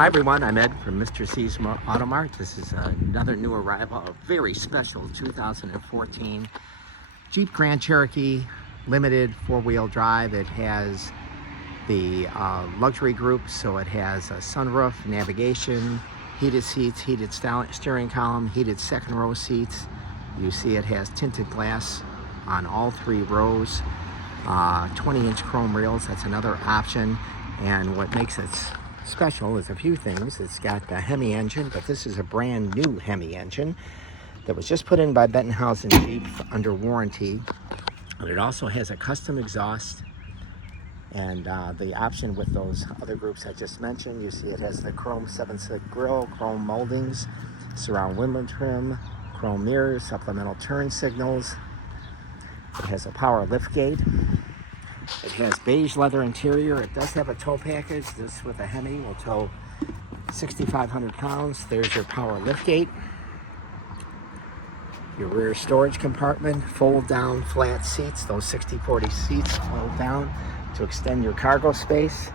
Hi everyone, I'm Ed from Mr. C's Auto Mart. This is another new arrival, a very special 2014 Jeep Grand Cherokee Limited four-wheel drive. It has the luxury group, so it has a sunroof, navigation, heated seats, heated steering column, heated second row seats. You see it has tinted glass on all three rows, 20-inch chrome rails, that's another option. And what makes it special is a few things. It's got the HEMI engine, but this is a brand new HEMI engine that was just put in by Bettenhausen Jeep under warranty. And it also has a custom exhaust, and the option with those other groups I just mentioned. You see it has the chrome 7/6 grille, chrome moldings, surround window trim, chrome mirrors, supplemental turn signals. It has a power liftgate. It has beige leather interior. It does have a tow package. This with a HEMI will tow 6,500 pounds. There's your power liftgate. Your rear storage compartment, fold down flat seats. Those 60/40 seats fold down to extend your cargo space.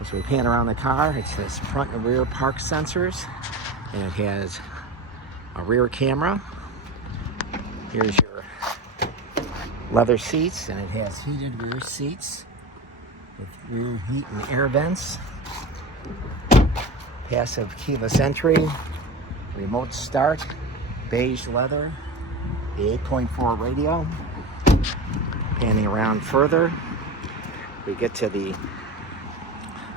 As we pan around the car, it says front and rear park sensors, and it has a rear camera. Here's your leather seats, and it has heated rear seats with rear heat and air vents, passive keyless entry, remote start, beige leather, the 8.4 radio. Panning around further, we get to the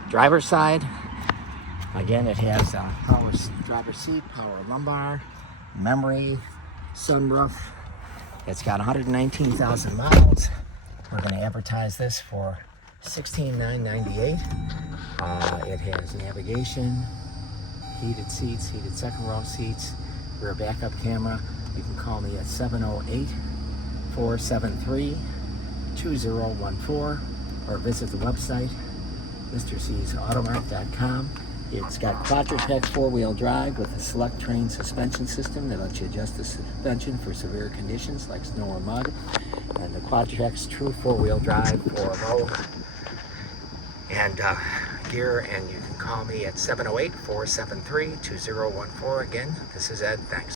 driver's side. Again, it has a power driver's seat, power lumbar, memory, sunroof. It's got 119,000 miles. We're going to advertise this for $16,998. It has navigation, heated seats, heated second row seats, rear backup camera. You can call me at 708-473-2014 or visit the website, mrcsautomart.com. It's got Quadra four-wheel drive with a Selec-Terrain suspension system that lets you adjust the suspension for severe conditions like snow or mud. And the Quadra true four-wheel drive for low and gear. And you can call me at 708-473-2014. Again, this is Ed. Thanks.